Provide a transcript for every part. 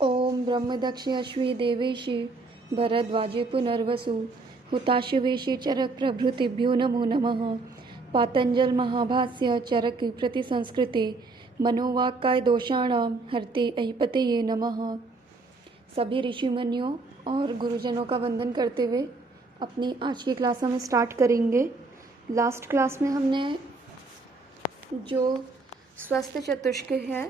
ओम ब्रह्मदक्षि अश्वी देवेशि भरद्वाजे पुनर्वसु हुताशवेशि चरक प्रभृतिभ्यो नमो नमः। पातंजल महाभाष्य चरक प्रति संस्कृते मनोवाक्काय दोषाणाम हरते अहिपतये नमः। सभी ऋषि मुनियों और गुरुजनों का वंदन करते हुए अपनी आज की क्लास हम स्टार्ट करेंगे। लास्ट क्लास में हमने जो स्वस्थ चतुष्क है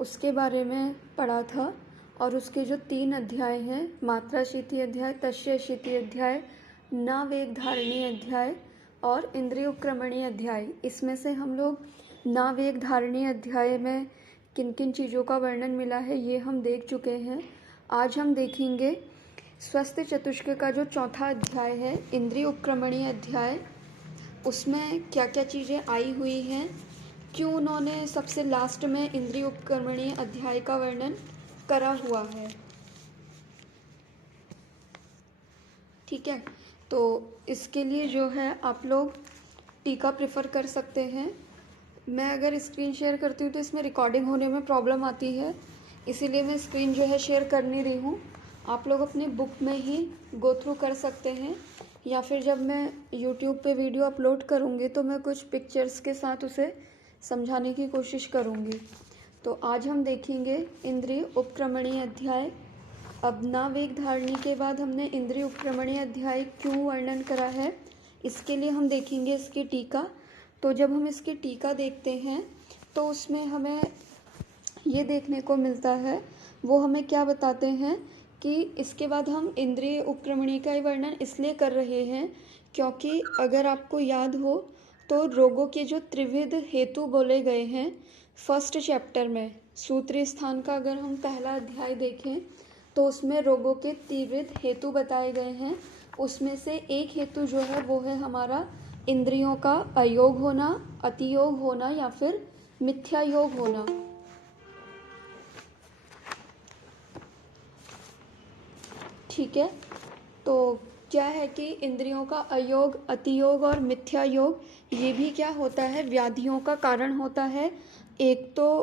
उसके बारे में पढ़ा था और उसके जो 3 अध्याय हैं, मात्रा शीति अध्याय, तस्य शीति अध्याय, नावेग धारणी अध्याय और इंद्रिय उपक्रमणी अध्याय। इसमें से हम लोग नावेग धारणी अध्याय में किन किन चीज़ों का वर्णन मिला है ये हम देख चुके हैं। आज हम देखेंगे स्वस्थ चतुष्क का जो चौथा अध्याय है, इंद्रिय उपक्रमणी अध्याय, उसमें क्या क्या चीज़ें आई हुई हैं, क्यों उन्होंने सबसे लास्ट में इंद्रिय उपक्रमणी अध्याय का वर्णन करा हुआ है। ठीक है, तो इसके लिए जो है आप लोग टीका प्रेफर कर सकते हैं। मैं अगर स्क्रीन शेयर करती हूँ तो इसमें रिकॉर्डिंग होने में प्रॉब्लम आती है, इसीलिए मैं स्क्रीन जो है शेयर कर नहीं रही हूँ। आप लोग अपनी बुक में ही गो थ्रू कर सकते हैं, या फिर जब मैं यूट्यूब पे वीडियो अपलोड करूँगी तो मैं कुछ पिक्चर्स के साथ उसे समझाने की कोशिश करूँगी। तो आज हम देखेंगे इंद्रिय उपक्रमणी अध्याय। अब नावेग धारणी के बाद हमने इंद्रिय उपक्रमणी अध्याय क्यों वर्णन करा है, इसके लिए हम देखेंगे इसकी टीका। तो जब हम इसकी टीका देखते हैं तो उसमें हमें ये देखने को मिलता है, वो हमें क्या बताते हैं कि इसके बाद हम इंद्रिय उपक्रमणी का वर्णन इसलिए कर रहे हैं क्योंकि अगर आपको याद हो तो रोगों के जो त्रिविध हेतु बोले गए हैं फर्स्ट चैप्टर में, सूत्री स्थान का अगर हम पहला अध्याय देखें तो उसमें रोगों के त्रिविध हेतु बताए गए हैं। उसमें से एक हेतु जो है वो है हमारा इंद्रियों का अयोग होना, अतियोग होना या फिर मिथ्या योग होना। ठीक है, तो क्या है कि इंद्रियों का अयोग, अतियोग और मिथ्या योग ये भी क्या होता है, व्याधियों का कारण होता है। एक तो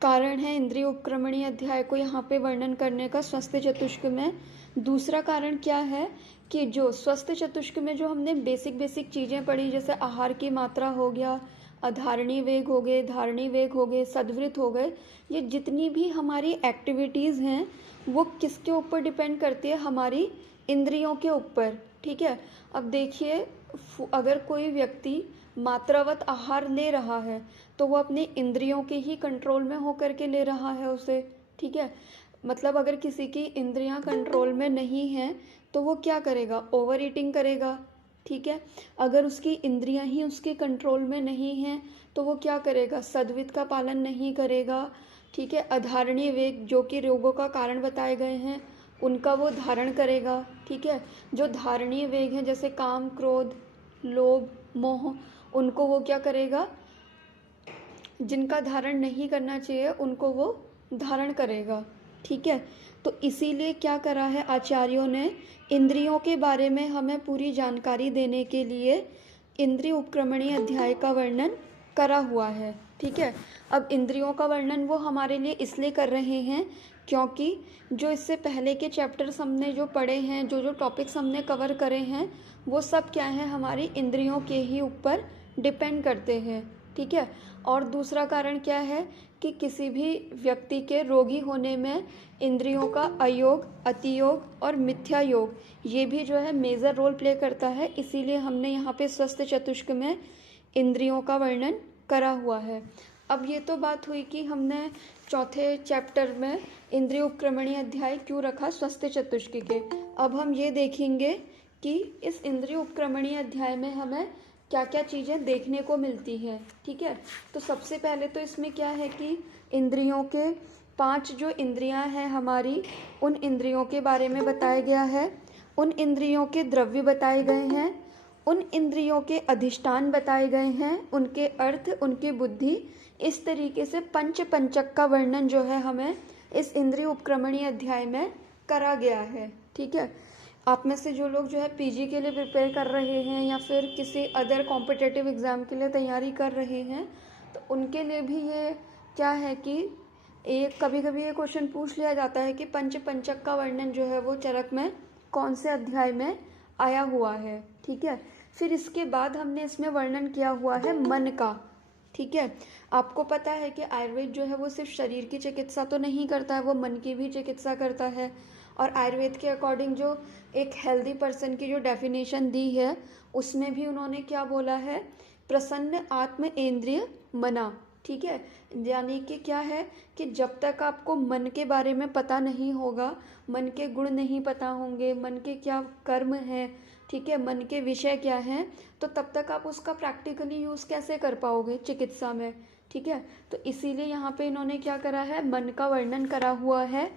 कारण है इंद्रिय उपक्रमणी अध्याय को यहाँ पे वर्णन करने का स्वस्थ चतुष्क में। दूसरा कारण क्या है कि जो स्वस्थ चतुष्क में जो हमने बेसिक चीज़ें पढ़ी, जैसे आहार की मात्रा हो गया, अधारणी वेग हो गए, धारणी वेग हो गए, सद्वृत हो गए, ये जितनी भी हमारी एक्टिविटीज़ हैं वो किसके ऊपर डिपेंड करती है, हमारी इंद्रियों के ऊपर। ठीक है, अब देखिए अगर कोई व्यक्ति मात्रावत आहार ले रहा है तो वो अपनी इंद्रियों के ही कंट्रोल में होकर के ले रहा है उसे। ठीक है, मतलब अगर किसी की इंद्रियां कंट्रोल में नहीं हैं तो वो क्या करेगा, ओवर ईटिंग करेगा। ठीक है, अगर उसकी इंद्रियां ही उसके कंट्रोल में नहीं हैं तो वो क्या करेगा, सद्वित का पालन नहीं करेगा। ठीक है, अधारणीय वेग जो कि रोगों का कारण बताए गए हैं उनका वो धारण करेगा। ठीक है, जो धारणीय वेग हैं जैसे काम, क्रोध, लोभ, मोह, उनको वो क्या करेगा, जिनका धारण नहीं करना चाहिए उनको वो धारण करेगा। ठीक है, तो इसीलिए क्या करा है आचार्यों ने, इंद्रियों के बारे में हमें पूरी जानकारी देने के लिए इंद्रिय उपक्रमणी अध्याय का वर्णन करा हुआ है। ठीक है, अब इंद्रियों का वर्णन वो हमारे लिए इसलिए कर रहे हैं क्योंकि जो इससे पहले के चैप्टर्स हमने जो पढ़े हैं, जो जो टॉपिक्स हमने कवर करे हैं, वो सब क्या है, हमारी इंद्रियों के ही ऊपर डिपेंड करते हैं। ठीक है, और दूसरा कारण क्या है कि किसी भी व्यक्ति के रोगी होने में इंद्रियों का अयोग, अतियोग और मिथ्या योग ये भी जो है मेजर रोल प्ले करता है। इसीलिए हमने यहाँ पे स्वस्थ चतुष्क में इंद्रियों का वर्णन करा हुआ है। अब ये तो बात हुई कि हमने चौथे चैप्टर में इंद्रिय उपक्रमणी अध्याय क्यों रखा स्वस्थ चतुष्क के। अब हम ये देखेंगे कि इस इंद्रिय उपक्रमणी अध्याय में हमें क्या क्या चीज़ें देखने को मिलती हैं। ठीक है, तो सबसे पहले तो इसमें क्या है कि इंद्रियों के 5 जो इंद्रियां हैं हमारी, उन इंद्रियों के बारे में बताया गया है, उन इंद्रियों के द्रव्य बताए गए हैं, उन इंद्रियों के अधिष्ठान बताए गए हैं, उनके अर्थ, उनकी बुद्धि, इस तरीके से पंचक का वर्णन जो है हमें इस इंद्रिय उपक्रमणी अध्याय में करा गया है। ठीक है, आप में से जो लोग जो है पीजी के लिए प्रिपेयर कर रहे हैं या फिर किसी अदर कॉम्पिटिटिव एग्ज़ाम के लिए तैयारी कर रहे हैं तो उनके लिए भी ये क्या है कि एक कभी कभी ये क्वेश्चन पूछ लिया जाता है कि पंचक का वर्णन जो है वो चरक में कौन से अध्याय में आया हुआ है। ठीक है, फिर इसके बाद हमने इसमें वर्णन किया हुआ है मन का। ठीक है, आपको पता है कि आयुर्वेद जो है वो सिर्फ शरीर की चिकित्सा तो नहीं करता है, वो मन की भी चिकित्सा करता है। और आयुर्वेद के अकॉर्डिंग जो एक हेल्दी पर्सन की जो डेफिनेशन दी है उसमें भी उन्होंने क्या बोला है, प्रसन्न आत्म इंद्रिय मना। ठीक है, यानी कि क्या है कि जब तक आपको मन के बारे में पता नहीं होगा, मन के गुण नहीं पता होंगे, मन के क्या कर्म हैं, ठीक है, मन के विषय क्या हैं, तो तब तक आप उसका प्रैक्टिकली यूज़ कैसे कर पाओगे चिकित्सा में। ठीक है, तो इसीलिए यहाँ पे इन्होंने क्या करा है, मन का वर्णन करा हुआ है।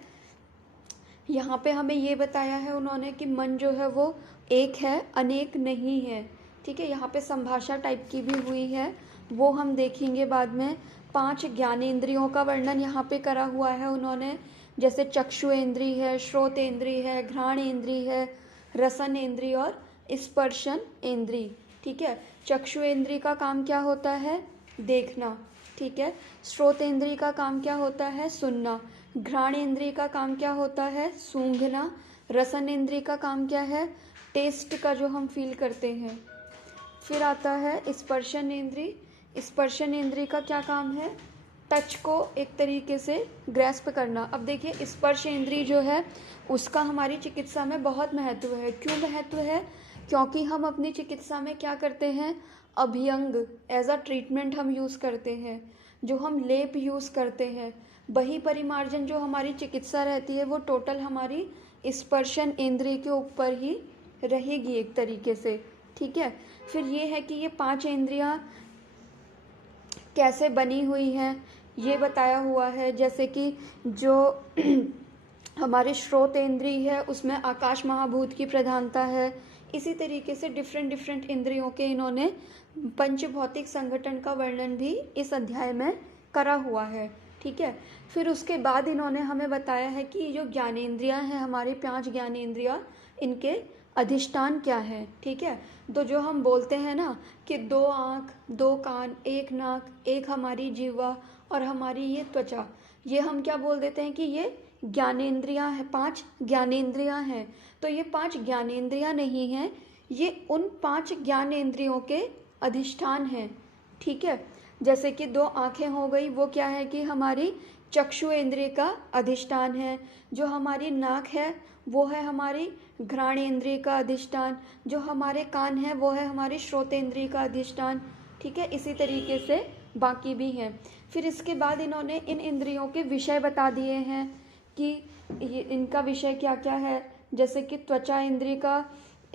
यहाँ पे हमें ये बताया है उन्होंने कि मन जो है वो एक है, अनेक नहीं है। ठीक है, यहाँ पे संभाषा टाइप की भी हुई है, वो हम देखेंगे बाद में। 5 ज्ञानेंद्रियों का वर्णन यहाँ पे करा हुआ है उन्होंने, जैसे चक्षु इंद्री है, श्रोत इंद्री है, घ्राण इंद्री है, रसन इंद्री और स्पर्शन इंद्री। ठीक है, चक्षु इंद्री का काम क्या होता है, देखना। ठीक है, श्रोत इंद्री का काम क्या होता है, सुनना। घ्राण इंद्री का काम क्या होता है, सूंघना। रसन इंद्री का काम क्या है, टेस्ट का जो हम फील करते हैं। फिर आता है स्पर्शन इंद्री। स्पर्शन इंद्री का क्या काम है, टच को एक तरीके से ग्रैस्प करना। अब देखिए स्पर्श इंद्री जो है उसका हमारी चिकित्सा में बहुत महत्व है। क्यों महत्व है, क्योंकि हम अपनी चिकित्सा में क्या करते हैं, अभ्यंग एज अ ट्रीटमेंट हम यूज़ करते हैं, जो हम लेप यूज़ करते हैं, वही परिमार्जन जो हमारी चिकित्सा रहती है वो टोटल हमारी स्पर्शन इंद्रिय के ऊपर ही रहेगी एक तरीके से। ठीक है, फिर ये है कि ये 5 इंद्रियां कैसे बनी हुई हैं ये बताया हुआ है। जैसे कि जो हमारे श्रोत इंद्रिय है उसमें आकाश महाभूत की प्रधानता है। इसी तरीके से डिफरेंट इंद्रियों के इन्होंने पंचभौतिक संगठन का वर्णन भी इस अध्याय में करा हुआ है। ठीक है, फिर उसके बाद इन्होंने हमें बताया है कि जो ज्ञानेंद्रियां हैं हमारी 5 ज्ञानेंद्रियां, इनके अधिष्ठान क्या है। ठीक है, तो जो हम बोलते हैं ना कि 2 आँख, 2 कान, 1 नाक, 1 हमारी जीवा और हमारी ये त्वचा, ये हम क्या बोल देते हैं कि ये ज्ञानेंद्रियां हैं, 5 ज्ञानेंद्रियां हैं। तो ये 5 ज्ञानेंद्रियां नहीं हैं, ये उन 5 ज्ञानेंद्रियों के अधिष्ठान हैं। ठीक है, जैसे कि 2 आँखें हो गई, वो क्या है कि हमारी चक्षु इंद्रिय का अधिष्ठान है। जो हमारी नाक है वो है हमारी घ्राण इंद्रिय का अधिष्ठान। जो हमारे कान है वो है हमारी श्रोत इंद्रिय का अधिष्ठान। ठीक है, इसी तरीके से बाकी भी हैं। फिर इसके बाद इन्होंने इन इंद्रियों के विषय बता दिए हैं कि ये इनका विषय क्या क्या है। जैसे कि त्वचा इंद्रिय का,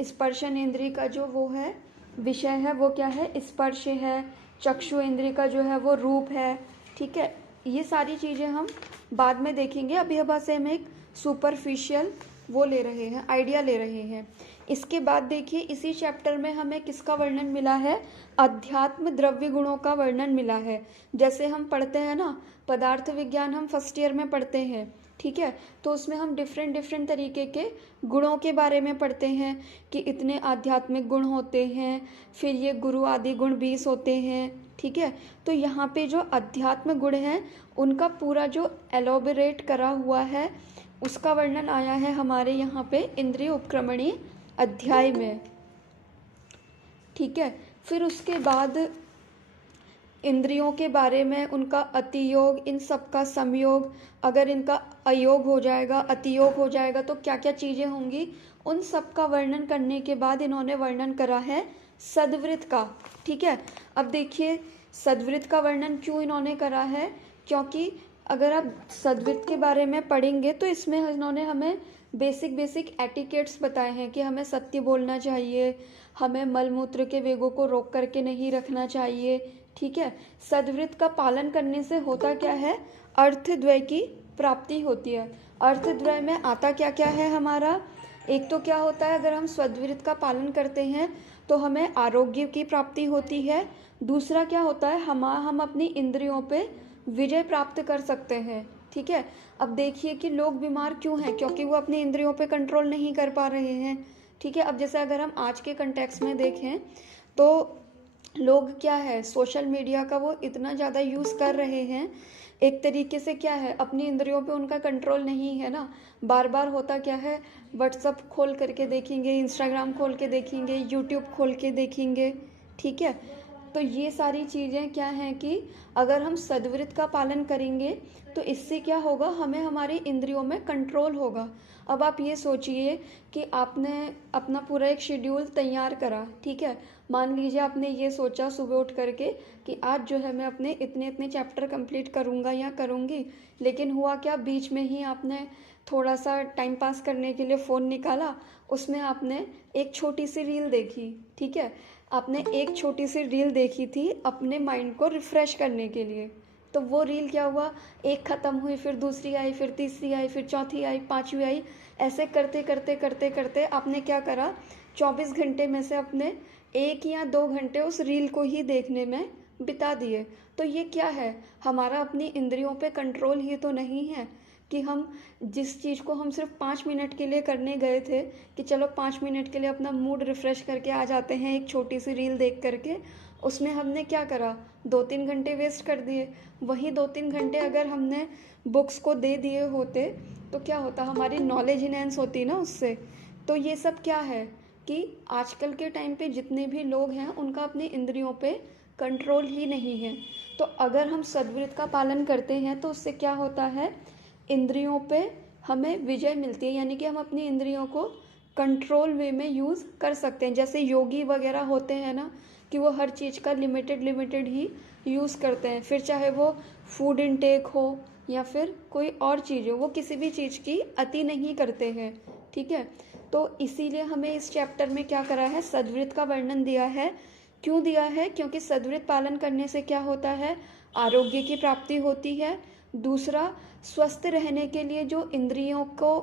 स्पर्शन इंद्रिय का जो वो है विषय है वो क्या है, स्पर्श है। चक्षु इंद्रिय का जो है वो रूप है। ठीक है, ये सारी चीज़ें हम बाद में देखेंगे, अभी से हम एक सुपरफिशियल वो ले रहे हैं, आइडिया ले रहे हैं। इसके बाद देखिए इसी चैप्टर में हमें किसका वर्णन मिला है, अध्यात्म द्रव्य गुणों का वर्णन मिला है। जैसे हम पढ़ते हैं ना पदार्थ विज्ञान, हम फर्स्ट ईयर में पढ़ते हैं। ठीक है, तो उसमें हम डिफरेंट तरीके के गुणों के बारे में पढ़ते हैं कि इतने आध्यात्मिक गुण होते हैं, फिर ये गुरु आदि गुण 20 होते हैं। ठीक है, तो यहाँ पे जो अध्यात्म गुण हैं उनका पूरा जो एलोबरेट करा हुआ है उसका वर्णन आया है हमारे यहाँ पे इंद्रिय उपक्रमणी अध्याय में। ठीक है, फिर उसके बाद इंद्रियों के बारे में, उनका अतियोग, इन सब का संयोग, अगर इनका अयोग हो जाएगा, अतियोग हो जाएगा तो क्या क्या चीज़ें होंगी, उन सब का वर्णन करने के बाद इन्होंने वर्णन करा है सद्वृत्त का। ठीक है, अब देखिए सद्वृत्त का वर्णन क्यों इन्होंने करा है, क्योंकि अगर आप सद्वृत्त के बारे में पढ़ेंगे तो इसमें इन्होंने हमें बेसिक एटिकेट्स बताए हैं कि हमें सत्य बोलना चाहिए, हमें मलमूत्र के वेगों को रोक करके नहीं रखना चाहिए। ठीक है, सद्वृत्त का पालन करने से होता क्या है, अर्थद्वय की प्राप्ति होती है। अर्थद्वय में आता क्या क्या है हमारा, एक तो क्या होता है अगर हम सद्वृत्त का पालन करते हैं तो हमें आरोग्य की प्राप्ति होती है। दूसरा क्या होता है, हम अपनी इंद्रियों पे विजय प्राप्त कर सकते हैं। ठीक है, अब देखिए कि लोग बीमार क्यों हैं, क्योंकि वो अपनी इंद्रियों पे कंट्रोल नहीं कर पा रहे हैं। ठीक है, अब जैसे अगर हम आज के कंटेक्स्ट में देखें तो लोग क्या है सोशल मीडिया का वो इतना ज़्यादा यूज़ कर रहे हैं, एक तरीके से क्या है, अपनी इंद्रियों पे उनका कंट्रोल नहीं है ना। बार बार होता क्या है, व्हाट्सअप खोल करके देखेंगे, इंस्टाग्राम खोल के देखेंगे, यूट्यूब खोल के देखेंगे, ठीक है। तो ये सारी चीज़ें क्या हैं कि अगर हम सद्वृत्त का पालन करेंगे तो इससे क्या होगा, हमें हमारी इंद्रियों में कंट्रोल होगा। अब आप ये सोचिए कि आपने अपना पूरा एक शेड्यूल तैयार करा, ठीक है। मान लीजिए आपने ये सोचा सुबह उठ करके कि आज जो है मैं अपने इतने इतने चैप्टर कंप्लीट करूँगा या करूँगी, लेकिन हुआ क्या, बीच में ही आपने थोड़ा सा टाइम पास करने के लिए फ़ोन निकाला, उसमें आपने एक छोटी सी रील देखी, ठीक है। आपने एक छोटी सी रील देखी थी अपने माइंड को रिफ़्रेश करने के लिए। तो वो रील क्या हुआ, एक ख़त्म हुई, फिर दूसरी आई, फिर तीसरी आई, फिर चौथी आई, पांचवी आई, ऐसे करते करते करते करते आपने क्या करा, 24 घंटे में से अपने 1 या 2 घंटे उस रील को ही देखने में बिता दिए। तो ये क्या है, हमारा अपनी इंद्रियों पे कंट्रोल ही तो नहीं है कि हम जिस चीज़ को हम सिर्फ 5 मिनट के लिए करने गए थे कि चलो 5 मिनट के लिए अपना मूड रिफ़्रेश करके आ जाते हैं एक छोटी सी रील देख करके, उसमें हमने क्या करा, 2-3 घंटे वेस्ट कर दिए। वही 2-3 घंटे अगर हमने बुक्स को दे दिए होते तो क्या होता, हमारी नॉलेज इनहेंस होती ना उससे। तो ये सब क्या है कि आजकल के टाइम पे जितने भी लोग हैं उनका अपनी इंद्रियों पे कंट्रोल ही नहीं है। तो अगर हम सद्वृत्त का पालन करते हैं तो उससे क्या होता है, इंद्रियों पे हमें विजय मिलती है, यानी कि हम अपनी इंद्रियों को कंट्रोल वे में यूज़ कर सकते हैं। जैसे योगी वगैरह होते हैं ना कि वो हर चीज़ का लिमिटेड ही यूज़ करते हैं, फिर चाहे वो फूड इनटेक हो या फिर कोई और चीज़ हो, वो किसी भी चीज़ की अति नहीं करते हैं, ठीक है। तो इसीलिए हमें इस चैप्टर में क्या करा है, सद्वृत्त का वर्णन दिया है। क्यों दिया है, क्योंकि सद्वृत्त पालन करने से क्या होता है, आरोग्य की प्राप्ति होती है। दूसरा, स्वस्थ रहने के लिए जो इंद्रियों को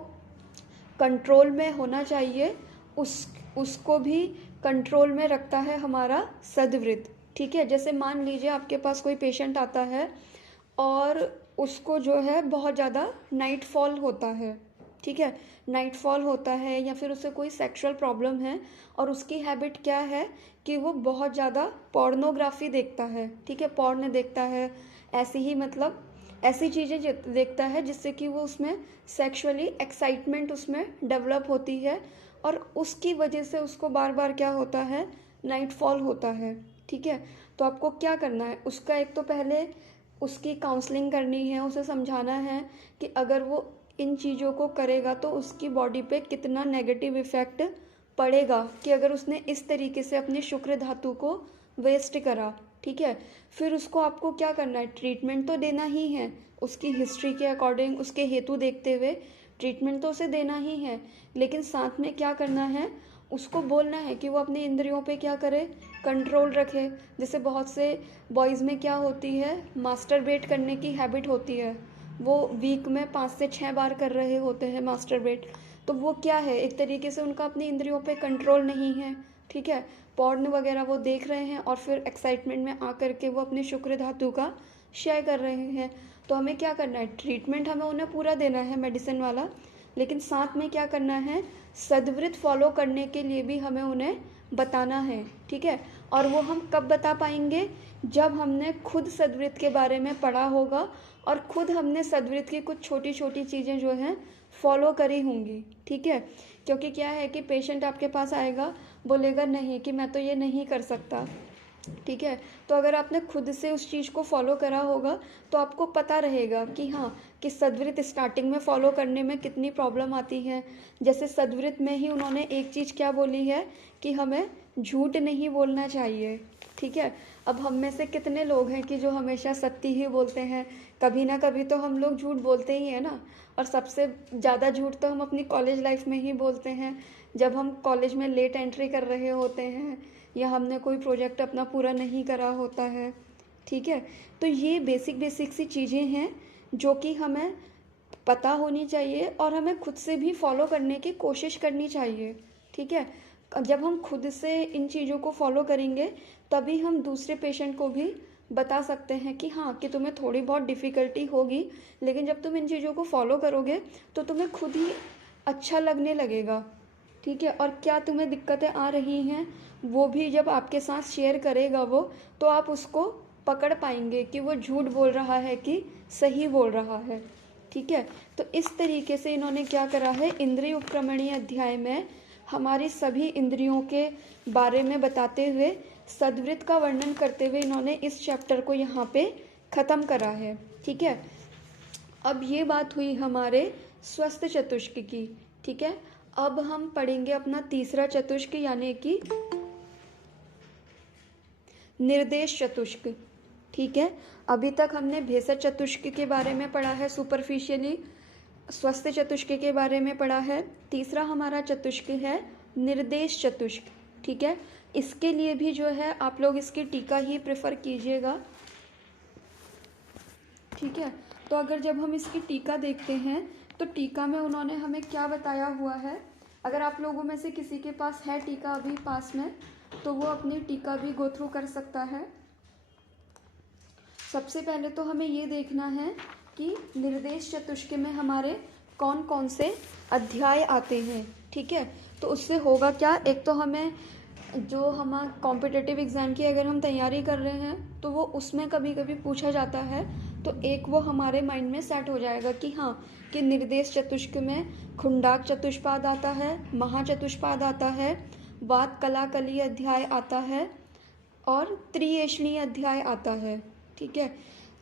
कंट्रोल में होना चाहिए उसको भी कंट्रोल में रखता है हमारा सद्वृत्त, ठीक है। जैसे मान लीजिए आपके पास कोई पेशेंट आता है और उसको जो है बहुत ज़्यादा नाइट फॉल होता है, ठीक है, नाइट फॉल होता है या फिर उसे कोई सेक्सुअल प्रॉब्लम है और उसकी हैबिट क्या है कि वो बहुत ज़्यादा पोर्नोग्राफी देखता है, ठीक है, पॉर्न देखता है, ऐसी ही मतलब ऐसी चीज़ें देखता है जिससे कि वो उसमें सेक्सुअली एक्साइटमेंट उसमें डेवलप होती है और उसकी वजह से उसको बार बार क्या होता है, नाइट फॉल होता है, ठीक है। तो आपको क्या करना है, उसका एक तो पहले उसकी काउंसलिंग करनी है, उसे समझाना है कि अगर वो इन चीज़ों को करेगा तो उसकी बॉडी पे कितना नेगेटिव इफ़ेक्ट पड़ेगा, कि अगर उसने इस तरीके से अपनी शुक्र धातु को वेस्ट करा, ठीक है। फिर उसको आपको क्या करना है, ट्रीटमेंट तो देना ही है, उसकी हिस्ट्री के अकॉर्डिंग उसके हेतु देखते हुए ट्रीटमेंट तो उसे देना ही है, लेकिन साथ में क्या करना है, उसको बोलना है कि वो अपनी इंद्रियों पे क्या करे, कंट्रोल रखे। जैसे बहुत से बॉयज़ में क्या होती है, मास्टरबेट करने की हैबिट होती है, वो वीक में 5 से 6 बार कर रहे होते हैं मास्टरबेट। तो वो क्या है, एक तरीके से उनका अपनी इंद्रियों पे कंट्रोल नहीं है, ठीक है। पॉर्न वगैरह वो देख रहे हैं और फिर एक्साइटमेंट में आकर के वो अपनी शुक्र धातु का क्षय कर रहे हैं। तो हमें क्या करना है, ट्रीटमेंट हमें उन्हें पूरा देना है मेडिसिन वाला, लेकिन साथ में क्या करना है, सद्वृत्त फॉलो करने के लिए भी हमें उन्हें बताना है, ठीक है। और वो हम कब बता पाएंगे, जब हमने खुद सद्वृत्त के बारे में पढ़ा होगा और खुद हमने सद्वृत्त की कुछ छोटी छोटी चीज़ें जो हैं फॉलो करी होंगी, ठीक है। क्योंकि क्या है कि पेशेंट आपके पास आएगा, बोलेगा नहीं कि मैं तो ये नहीं कर सकता, ठीक है। तो अगर आपने खुद से उस चीज़ को फॉलो करा होगा तो आपको पता रहेगा कि हाँ, कि सद्वृत्त स्टार्टिंग में फॉलो करने में कितनी प्रॉब्लम आती है। जैसे सद्वृत्त में ही उन्होंने एक चीज़ क्या बोली है कि हमें झूठ नहीं बोलना चाहिए, ठीक है। अब हम में से कितने लोग हैं कि जो हमेशा सत्य ही बोलते हैं, कभी ना कभी तो हम लोग झूठ बोलते ही हैं ना। और सबसे ज़्यादा झूठ तो हम अपनी कॉलेज लाइफ में ही बोलते हैं, जब हम कॉलेज में लेट एंट्री कर रहे होते हैं या हमने कोई प्रोजेक्ट अपना पूरा नहीं करा होता है, ठीक है। तो ये बेसिक सी चीज़ें हैं जो कि हमें पता होनी चाहिए और हमें खुद से भी फॉलो करने की कोशिश करनी चाहिए, ठीक है। जब हम खुद से इन चीज़ों को फॉलो करेंगे तभी हम दूसरे पेशेंट को भी बता सकते हैं कि हाँ, कि तुम्हें थोड़ी बहुत डिफ़िकल्टी होगी, लेकिन जब तुम इन चीज़ों को फॉलो करोगे तो तुम्हें खुद ही अच्छा लगने लगेगा, ठीक है। और क्या तुम्हें दिक्कतें आ रही हैं वो भी जब आपके साथ शेयर करेगा वो, तो आप उसको पकड़ पाएंगे कि वो झूठ बोल रहा है कि सही बोल रहा है। ठीक है, तो इस तरीके से इन्होंने क्या करा है, इंद्रिय उपक्रमणीय अध्याय में हमारी सभी इंद्रियों के बारे में बताते हुए सद्वृत्त का वर्णन करते हुए इन्होंने इस चैप्टर को यहाँ पे ख़त्म करा है। ठीक है, अब ये बात हुई हमारे स्वस्थ चतुष्क की। ठीक है, अब हम पढ़ेंगे अपना तीसरा चतुष्क यानी कि निर्देश चतुष्क। ठीक है, अभी तक हमने भेषज चतुष्क के बारे में पढ़ा है सुपरफिशियली, स्वस्थ चतुष्क के बारे में पढ़ा है। तीसरा हमारा चतुष्क है निर्देश चतुष्क। ठीक है, इसके लिए भी जो है आप लोग इसकी टीका ही प्रेफर कीजिएगा। ठीक है, तो अगर जब हम इसकी टीका देखते हैं तो टीका में उन्होंने हमें क्या बताया हुआ है, अगर आप लोगों में से किसी के पास है टीका अभी पास में तो वो अपनी टीका भी गो थ्रू कर सकता है। सबसे पहले तो हमें ये देखना है कि निर्देश चतुष्क में हमारे कौन कौन से अध्याय आते हैं। ठीक है, तो उससे होगा क्या, एक तो हमें जो हम कॉम्पिटिटिव एग्ज़ाम की अगर हम तैयारी कर रहे हैं तो वो उसमें कभी कभी पूछा जाता है, तो एक वो हमारे माइंड में सेट हो जाएगा कि हाँ, कि निर्देश चतुष्क में खुंडाक चतुष्पाद आता है, महाचतुष्पाद आता है, वात कला कली अध्याय आता है और त्रिएषणी अध्याय आता है। ठीक है,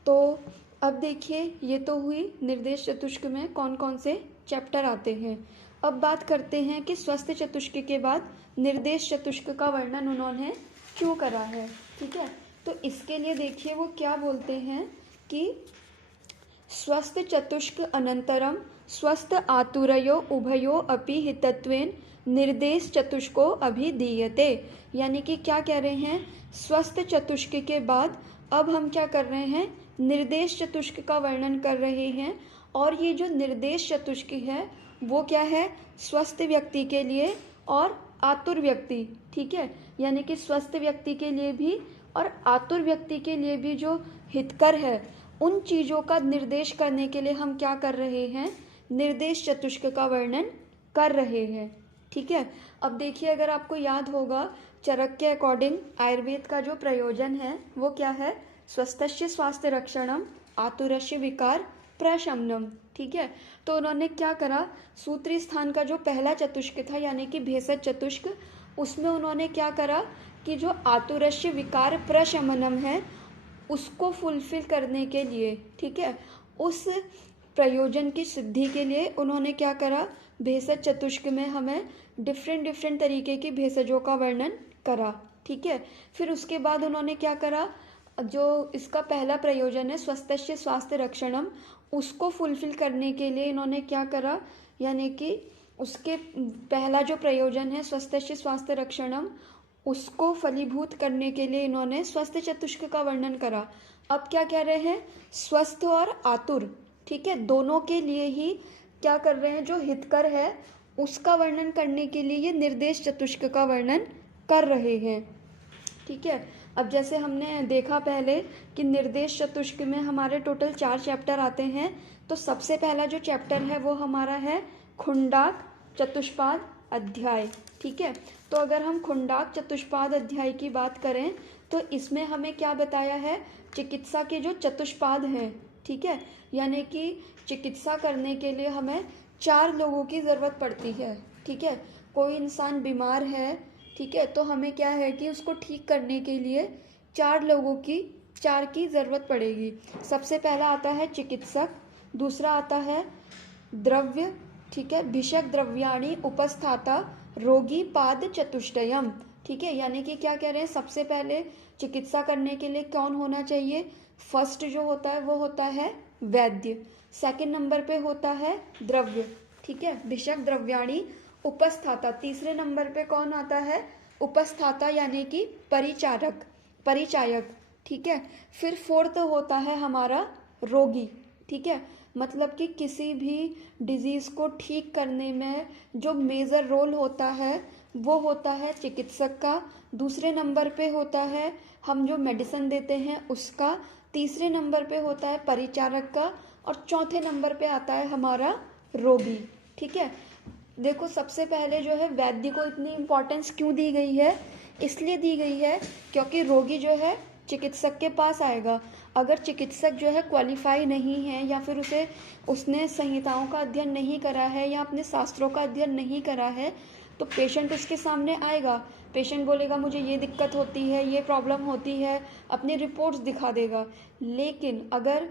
तो अब देखिए ये तो हुई निर्देश चतुष्क में कौन कौन से चैप्टर आते हैं। अब बात करते हैं कि स्वस्थ चतुष्क के बाद निर्देश चतुष्क का वर्णन उन्होंने क्यों करा है। ठीक है, तो इसके लिए देखिए वो क्या बोलते हैं कि स्वस्थ चतुष्क अनंतरम स्वस्थ आतुरयो उभयो अपि हितत्वेन निर्देश चतुष्को अभिधीयते। यानी कि क्या कह रहे हैं, स्वस्थ चतुष्क के बाद अब हम क्या कर रहे हैं, निर्देश चतुष्क का वर्णन कर रहे हैं। और ये जो निर्देश चतुष्क है वो क्या है, स्वस्थ व्यक्ति के लिए और आतुर व्यक्ति। ठीक है, यानी कि स्वस्थ व्यक्ति के लिए भी और आतुर व्यक्ति के लिए भी जो हितकर है उन चीज़ों का निर्देश करने के लिए हम क्या कर रहे हैं, निर्देश चतुष्क का वर्णन कर रहे हैं। ठीक है, अब देखिए अगर आपको याद होगा चरक के अकॉर्डिंग आयुर्वेद का जो प्रयोजन है वो क्या है, स्वस्थस्य स्वास्थ्य रक्षणम आतुरस्य विकार प्रशमनम। ठीक है, तो उन्होंने क्या करा, सूत्री स्थान का जो पहला चतुष्क था यानी कि भेषज चतुष्क, उसमें उन्होंने क्या करा कि जो आतुरस्य विकार प्रशमनम है उसको फुलफिल करने के लिए, ठीक है, उस प्रयोजन की सिद्धि के लिए उन्होंने क्या करा, भेषज चतुष्क में हमें डिफरेंट तरीके की भेषजों का वर्णन करा। ठीक है, फिर उसके बाद उन्होंने क्या करा, जो इसका पहला प्रयोजन है स्वस्थस्य स्वास्थ्य रक्षणम, उसको फुलफिल करने के लिए इन्होंने क्या करा, यानी कि उसके पहला जो प्रयोजन है स्वस्थस्य स्वास्थ्य रक्षणम, उसको फलीभूत करने के लिए इन्होंने स्वस्थ चतुष्क का वर्णन करा। अब क्या कह रहे हैं, स्वस्थ और आतुर, ठीक है, दोनों के लिए ही क्या कर रहे हैं, जो हितकर है उसका वर्णन करने के लिए ये निर्देश चतुष्क का वर्णन कर रहे हैं। ठीक है, अब जैसे हमने देखा पहले कि निर्देश चतुष्क में हमारे टोटल 4 चैप्टर आते हैं, तो सबसे पहला जो चैप्टर है वो हमारा है खुंडाक चतुष्पाद अध्याय। ठीक है, तो अगर हम खुंडाक चतुष्पाद अध्याय की बात करें तो इसमें हमें क्या बताया है, चिकित्सा के जो चतुष्पाद हैं, ठीक है, यानी कि चिकित्सा करने के लिए हमें 4 लोगों की ज़रूरत पड़ती है। ठीक है, कोई इंसान बीमार है, ठीक है, तो हमें क्या है कि उसको ठीक करने के लिए 4 लोगों की 4 की ज़रूरत पड़ेगी। सबसे पहला आता है चिकित्सक, दूसरा आता है द्रव्य, ठीक है, भिषक द्रव्याणि उपस्थाता रोगी पाद चतुष्टयम। ठीक है, यानी कि क्या कह रहे हैं, सबसे पहले चिकित्सा करने के लिए कौन होना चाहिए, फर्स्ट जो होता है वो होता है वैद्य, सेकंड नंबर पे होता है द्रव्य, ठीक है, भिषक द्रव्याणि उपस्थाता, तीसरे नंबर पे कौन आता है, उपस्थाता यानी कि परिचारक, परिचायक। ठीक है, फिर फोर्थ होता है हमारा रोगी। ठीक है, मतलब कि किसी भी डिजीज़ को ठीक करने में जो मेजर रोल होता है वो होता है चिकित्सक का, दूसरे नंबर पे होता है हम जो मेडिसिन देते हैं उसका, तीसरे नंबर पे होता है परिचारक का और चौथे नंबर पे आता है हमारा रोगी। ठीक है, देखो सबसे पहले जो है वैद्य को इतनी इम्पोर्टेंस क्यों दी गई है, इसलिए दी गई है क्योंकि रोगी जो है चिकित्सक के पास आएगा। अगर चिकित्सक जो है क्वालिफाई नहीं है या फिर उसने संहिताओं का अध्ययन नहीं करा है या अपने शास्त्रों का अध्ययन नहीं करा है, तो पेशेंट उसके सामने आएगा, पेशेंट बोलेगा मुझे ये दिक्कत होती है, ये प्रॉब्लम होती है, अपनी रिपोर्ट्स दिखा देगा। लेकिन अगर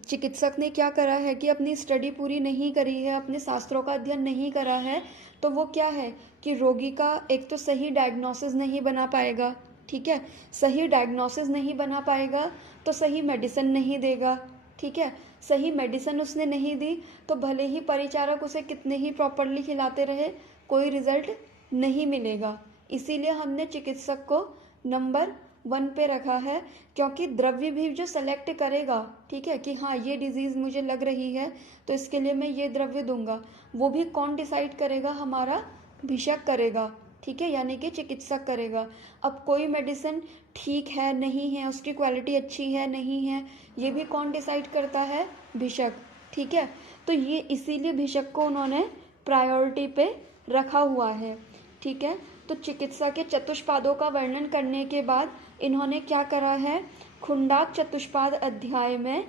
चिकित्सक ने क्या करा है कि अपनी स्टडी पूरी नहीं करी है, अपने शास्त्रों का अध्ययन नहीं करा है, तो वो क्या है कि रोगी का एक तो सही डायग्नोसिस नहीं बना पाएगा, ठीक है, सही डायग्नोसिस नहीं बना पाएगा तो सही मेडिसिन नहीं देगा, ठीक है, सही मेडिसिन उसने नहीं दी तो भले ही परिचारक उसे कितने ही प्रॉपरली खिलाते रहे, कोई रिजल्ट नहीं मिलेगा। इसीलिए हमने चिकित्सक को नंबर 1 पे रखा है, क्योंकि द्रव्य भी जो सेलेक्ट करेगा, ठीक है, कि हाँ ये डिजीज़ मुझे लग रही है तो इसके लिए मैं ये द्रव्य दूंगा, वो भी कौन डिसाइड करेगा? हमारा भिषक करेगा, ठीक है, यानी कि चिकित्सक करेगा। अब कोई मेडिसिन ठीक है नहीं है, उसकी क्वालिटी अच्छी है नहीं है, ये भी कौन डिसाइड करता है? भिषक, ठीक है। तो ये इसीलिए भिषक को उन्होंने प्रायोरिटी पे रखा हुआ है, ठीक है। तो चिकित्सा के चतुष्पादों का वर्णन करने के बाद इन्होंने क्या करा है, खुंडाक चतुष्पाद अध्याय में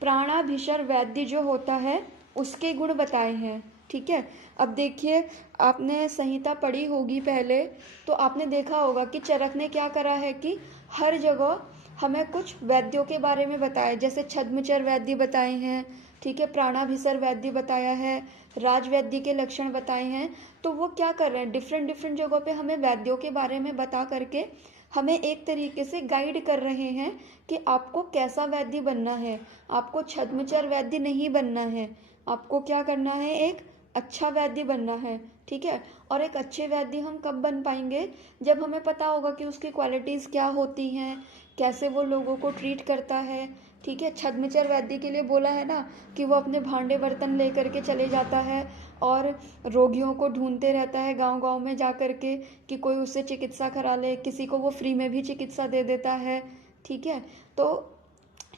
प्राणाभिसर वैद्य जो होता है उसके गुण बताए हैं, ठीक है। अब देखिए, आपने संहिता पढ़ी होगी पहले, तो आपने देखा होगा कि चरक ने क्या करा है कि हर जगह हमें कुछ वैद्यों के बारे में बताया, जैसे छद्मचर वैद्य बताए हैं, ठीक है, प्राणाभिसर वैद्य बताया है, राजवैद्य के लक्षण बताए हैं। तो वो क्या कर रहे हैं, डिफरेंट डिफरेंट जगहों पे हमें वैद्यों के बारे में बता करके हमें एक तरीके से गाइड कर रहे हैं कि आपको कैसा वैद्य बनना है। आपको छद्मचर वैद्य नहीं बनना है, आपको क्या करना है, एक अच्छा वैद्य बनना है, ठीक है। और एक अच्छे वैद्य हम कब बन पाएंगे, जब हमें पता होगा कि उसकी क्वालिटीज़ क्या होती हैं, कैसे वो लोगों को ट्रीट करता है, ठीक है। छद्मचर वैद्य के लिए बोला है ना कि वो अपने भांडे बर्तन लेकर के चले जाता है और रोगियों को ढूंढते रहता है गांव गांव में जा कर के कि कोई उससे चिकित्सा करा ले, किसी को वो फ्री में भी चिकित्सा दे देता है, ठीक है। तो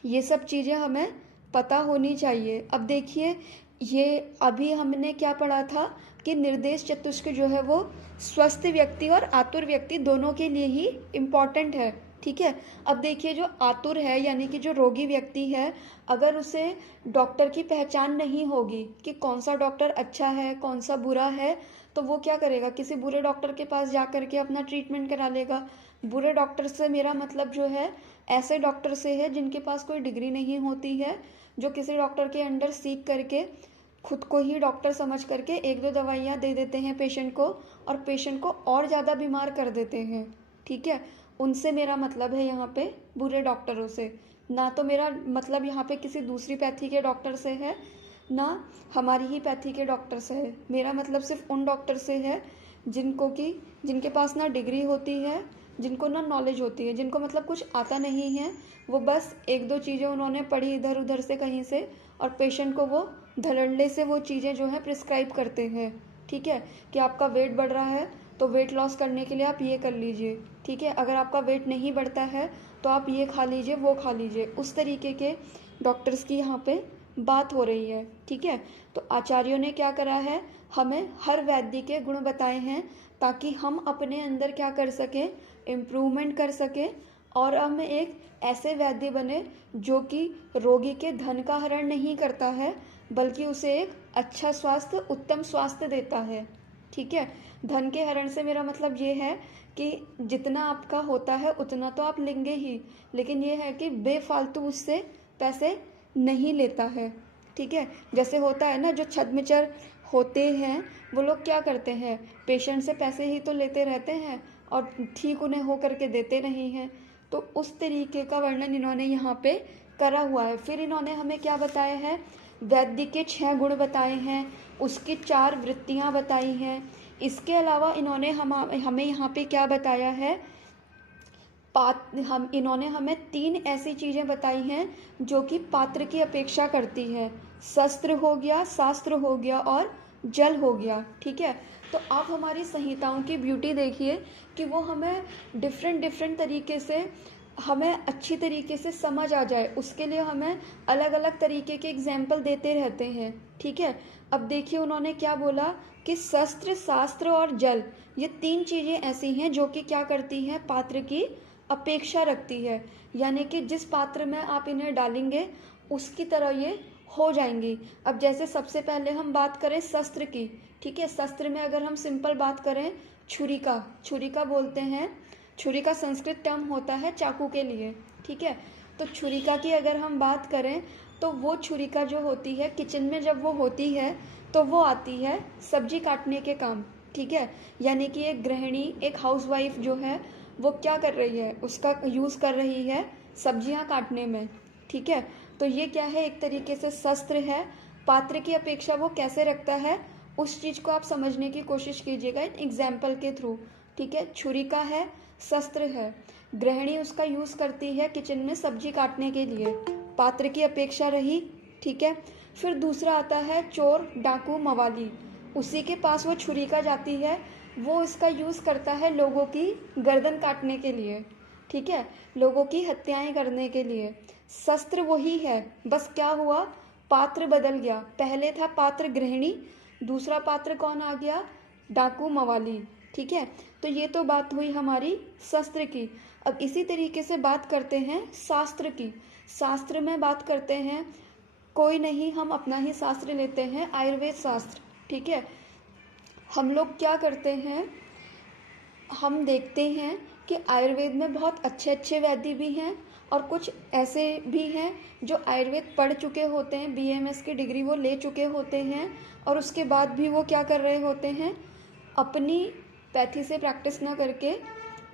ये सब चीज़ें हमें पता होनी चाहिए। अब देखिए, ये अभी हमने क्या पढ़ा था कि निर्देश चतुष्क जो है वो स्वस्थ व्यक्ति और आतुर व्यक्ति दोनों के लिए ही इम्पॉर्टेंट है, ठीक है। अब देखिए, जो आतुर है यानी कि जो रोगी व्यक्ति है, अगर उसे डॉक्टर की पहचान नहीं होगी कि कौन सा डॉक्टर अच्छा है कौन सा बुरा है, तो वो क्या करेगा, किसी बुरे डॉक्टर के पास जा करके अपना ट्रीटमेंट करा लेगा। बुरे डॉक्टर से मेरा मतलब जो है ऐसे डॉक्टर से है जिनके पास कोई डिग्री नहीं होती है, जो किसी डॉक्टर के अंडर सीख करके खुद को ही डॉक्टर समझ करके 1-2 दवाइयाँ दे देते हैं पेशेंट को और पेशेंट को और ज़्यादा बीमार कर देते हैं, ठीक है। उनसे मेरा मतलब है यहाँ पे बुरे डॉक्टरों से, ना तो मेरा मतलब यहाँ पे किसी दूसरी पैथी के डॉक्टर से है, ना हमारी ही पैथी के डॉक्टर से है। मेरा मतलब सिर्फ उन डॉक्टर से है जिनके पास ना डिग्री होती है, जिनको ना नॉलेज होती है, जिनको मतलब कुछ आता नहीं है, वो बस 1-2 चीज़ें उन्होंने पढ़ी इधर उधर से कहीं से और पेशेंट को वो धड़ल्ले से वो चीज़ें जो है प्रिस्क्राइब करते हैं, ठीक है, कि आपका वेट बढ़ रहा है तो वेट लॉस करने के लिए आप ये कर लीजिए, ठीक है, अगर आपका वेट नहीं बढ़ता है तो आप ये खा लीजिए वो खा लीजिए। उस तरीके के डॉक्टर्स की यहाँ पे बात हो रही है, ठीक है। तो आचार्यों ने क्या करा है, हमें हर वैद्य के गुण बताए हैं ताकि हम अपने अंदर क्या कर सकें, इम्प्रूवमेंट कर सकें और हम एक ऐसे वैद्य बने जो कि रोगी के धन का हरण नहीं करता है बल्कि उसे एक अच्छा स्वास्थ्य, उत्तम स्वास्थ्य देता है, ठीक है। धन के हरण से मेरा मतलब ये है कि जितना आपका होता है उतना तो आप लेंगे ही, लेकिन ये है कि बेफालतू उससे पैसे नहीं लेता है, ठीक है। जैसे होता है ना, जो छद्मचर होते हैं वो लोग क्या करते हैं, पेशेंट से पैसे ही तो लेते रहते हैं और ठीक उन्हें हो करके देते नहीं हैं। तो उस तरीके का वर्णन इन्होंने यहाँ पे करा हुआ है। फिर इन्होंने हमें क्या बताया है, वैद्य के 6 गुण बताए हैं, उसकी 4 वृत्तियाँ बताई हैं। इसके अलावा इन्होंने हमें यहाँ पे क्या बताया है, इन्होंने हमें 3 ऐसी चीज़ें बताई हैं जो कि पात्र की अपेक्षा करती है। शस्त्र हो गया, शास्त्र हो गया और जल हो गया, ठीक है। तो आप हमारी संहिताओं की ब्यूटी देखिए कि वो हमें डिफरेंट तरीके से हमें अच्छी तरीके से समझ आ जाए, उसके लिए हमें अलग अलग तरीके के एग्जाम्पल देते रहते हैं, ठीक है। अब देखिए, उन्होंने क्या बोला कि शस्त्र, शास्त्र और जल, ये 3 चीज़ें ऐसी हैं जो कि क्या करती हैं, पात्र की अपेक्षा रखती है, यानी कि जिस पात्र में आप इन्हें डालेंगे उसकी तरह ये हो जाएंगी। अब जैसे सबसे पहले हम बात करें शस्त्र की, ठीक है। शस्त्र में अगर हम सिंपल बात करें, छुरिका बोलते हैं। छुरी का संस्कृत टर्म होता है चाकू के लिए, ठीक है। तो छुरिका की अगर हम बात करें तो वो छुरिका जो होती है किचन में जब वो होती है तो वो आती है सब्जी काटने के काम, ठीक है। यानी कि एक गृहिणी, एक हाउसवाइफ जो है वो क्या कर रही है, उसका यूज़ कर रही है सब्जियां काटने में, ठीक है। तो ये क्या है, एक तरीके से शस्त्र है। पात्र की अपेक्षा वो कैसे रखता है उस चीज़ को आप समझने की कोशिश कीजिएगा एग्जाम्पल के थ्रू, ठीक है। छुरिका है, शस्त्र है, गृहिणी उसका यूज़ करती है किचन में सब्जी काटने के लिए, पात्र की अपेक्षा रही, ठीक है। फिर दूसरा आता है चोर, डाकू, मवाली। उसी के पास वो छुरिका जाती है, वो इसका यूज़ करता है लोगों की गर्दन काटने के लिए, ठीक है, लोगों की हत्याएं करने के लिए। शस्त्र वही है, बस क्या हुआ, पात्र बदल गया। पहले था पात्र गृहिणी, दूसरा पात्र कौन आ गया, डाकू, मवाली, ठीक है। तो ये तो बात हुई हमारी शस्त्र की। अब इसी तरीके से बात करते हैं शास्त्र की। शास्त्र में बात करते हैं, कोई नहीं, हम अपना ही शास्त्र लेते हैं, आयुर्वेद शास्त्र, ठीक है। हम लोग क्या करते हैं, हम देखते हैं कि आयुर्वेद में बहुत अच्छे अच्छे वैद्य भी हैं और कुछ ऐसे भी हैं जो आयुर्वेद पढ़ चुके होते हैं, BMS की डिग्री वो ले चुके होते हैं और उसके बाद भी वो क्या कर रहे होते हैं, अपनी पैथी से प्रैक्टिस ना करके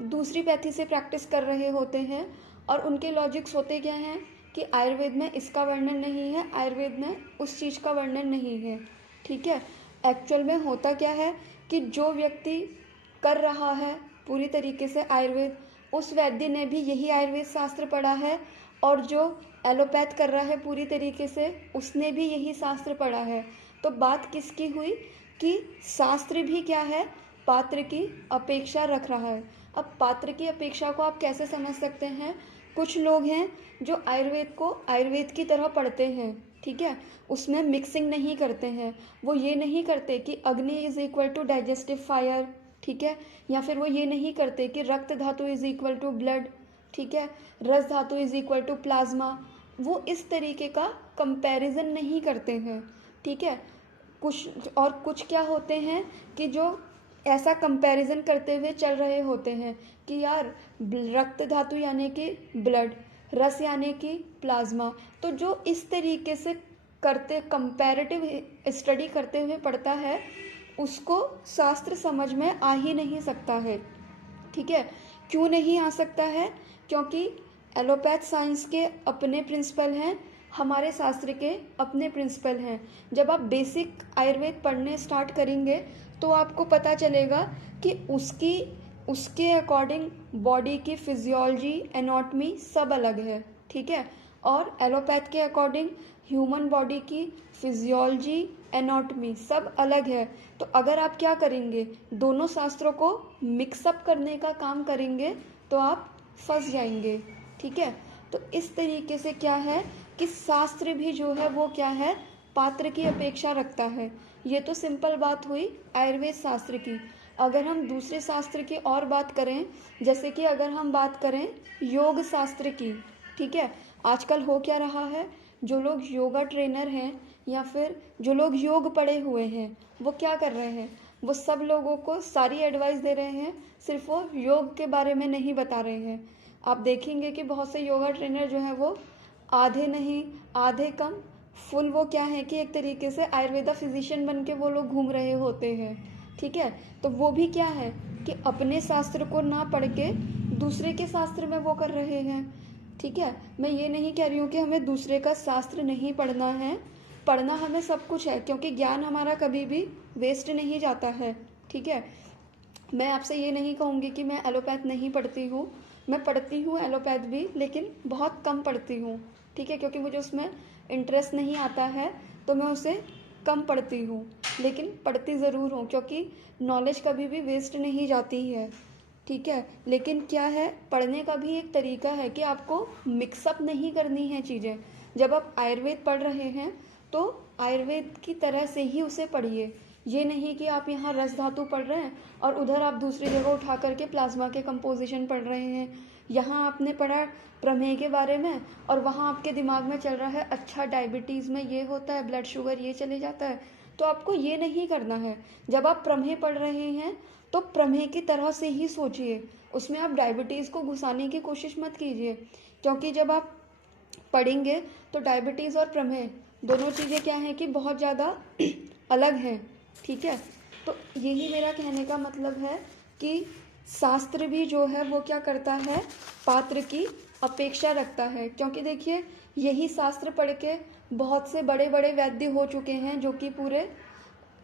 दूसरी पैथी से प्रैक्टिस कर रहे होते हैं। और उनके लॉजिक्स होते क्या हैं कि आयुर्वेद में इसका वर्णन नहीं है, आयुर्वेद में उस चीज़ का वर्णन नहीं है, ठीक है। एक्चुअल में होता क्या है कि जो व्यक्ति कर रहा है पूरी तरीके से आयुर्वेद, उस वैद्य ने भी यही आयुर्वेद शास्त्र पढ़ा है, और जो एलोपैथ कर रहा है पूरी तरीके से उसने भी यही शास्त्र पढ़ा है। तो बात किसकी हुई कि शास्त्र भी क्या है, पात्र की अपेक्षा रख रहा है। अब पात्र की अपेक्षा को आप कैसे समझ सकते हैं, कुछ लोग हैं जो आयुर्वेद को आयुर्वेद की तरह पढ़ते हैं, ठीक है, उसमें मिक्सिंग नहीं करते हैं। वो ये नहीं करते कि Agni is equal to digestive fire, ठीक है, या फिर वो ये नहीं करते कि रक्त धातु इज इक्वल टू ब्लड, ठीक है, रस धातु इज इक्वल टू प्लाज्मा। वो इस तरीके का कंपैरिजन नहीं करते हैं, ठीक है। कुछ क्या होते हैं कि जो ऐसा कंपैरिजन करते हुए चल रहे होते हैं कि यार रक्त धातु यानी कि ब्लड, रस यानी कि प्लाज्मा। तो जो इस तरीके से करते कंपैरेटिव स्टडी करते हुए पढ़ता है उसको शास्त्र समझ में आ ही नहीं सकता है, ठीक है। क्यों नहीं आ सकता है, क्योंकि एलोपैथ साइंस के अपने प्रिंसिपल हैं, हमारे शास्त्र के अपने प्रिंसिपल हैं। जब आप बेसिक आयुर्वेद पढ़ने स्टार्ट करेंगे तो आपको पता चलेगा कि उसके अकॉर्डिंग बॉडी की फिजियोलॉजी, एनाटॉमी सब अलग है, ठीक है। और एलोपैथ के अकॉर्डिंग ह्यूमन बॉडी की फिजियोलॉजी, एनाटॉमी सब अलग है। तो अगर आप क्या करेंगे, दोनों शास्त्रों को मिक्सअप करने का काम करेंगे तो आप फंस जाएंगे, ठीक है। तो इस तरीके से क्या है कि शास्त्र भी जो है वो क्या है, पात्र की अपेक्षा रखता है। ये तो सिंपल बात हुई आयुर्वेद शास्त्र की। अगर हम दूसरे शास्त्र की और बात करें, जैसे कि अगर हम बात करें योग शास्त्र की, ठीक है, आजकल हो क्या रहा है, जो लोग योगा ट्रेनर हैं या फिर जो लोग योग पढ़े हुए हैं वो क्या कर रहे हैं, वो सब लोगों को सारी एडवाइस दे रहे हैं, सिर्फ वो योग के बारे में नहीं बता रहे हैं। आप देखेंगे कि बहुत से योगा ट्रेनर जो हैं वो आधे नहीं, आधे कम, फुल वो क्या है कि एक तरीके से आयुर्वेदा फिजिशियन बन के वो लोग घूम रहे होते हैं, ठीक है। तो वो भी क्या है कि अपने शास्त्र को ना पढ़ के दूसरे के शास्त्र में वो कर रहे हैं, ठीक है। मैं ये नहीं कह रही हूँ कि हमें दूसरे का शास्त्र नहीं पढ़ना है, पढ़ना हमें सब कुछ है, क्योंकि ज्ञान हमारा कभी भी वेस्ट नहीं जाता है, ठीक है। मैं आपसे ये नहीं कहूँगी कि मैं एलोपैथ नहीं पढ़ती हूँ, मैं पढ़ती हूँ एलोपैथ भी, लेकिन बहुत कम पढ़ती हूँ, ठीक है, क्योंकि मुझे उसमें इंटरेस्ट नहीं आता है तो मैं उसे कम पढ़ती हूँ, लेकिन पढ़ती ज़रूर हूँ क्योंकि नॉलेज कभी भी वेस्ट नहीं जाती है, ठीक है। लेकिन क्या है, पढ़ने का भी एक तरीका है कि आपको मिक्सअप नहीं करनी है चीज़ें। जब आप आयुर्वेद पढ़ रहे हैं तो आयुर्वेद की तरह से ही उसे पढ़िए। ये नहीं कि आप यहाँ रस धातु पढ़ रहे हैं और उधर आप दूसरी जगह उठा करके प्लाज्मा के कंपोजिशन पढ़ रहे हैं, यहाँ आपने पढ़ा प्रमेय के बारे में और वहाँ आपके दिमाग में चल रहा है अच्छा डायबिटीज़ में ये होता है, ब्लड शुगर ये चले जाता है। तो आपको ये नहीं करना है। जब आप प्रमेय पढ़ रहे हैं तो प्रमेय की तरह से ही सोचिए, उसमें आप डायबिटीज़ को घुसाने की कोशिश मत कीजिए, क्योंकि जब आप पढ़ेंगे तो डायबिटीज़ और प्रमेय दोनों चीज़ें क्या हैं कि बहुत ज़्यादा अलग हैं। ठीक है, तो यही मेरा कहने का मतलब है कि शास्त्र भी जो है वो क्या करता है, पात्र की अपेक्षा रखता है। क्योंकि देखिए यही शास्त्र पढ़ के बहुत से बड़े बड़े वैद्य हो चुके हैं जो कि पूरे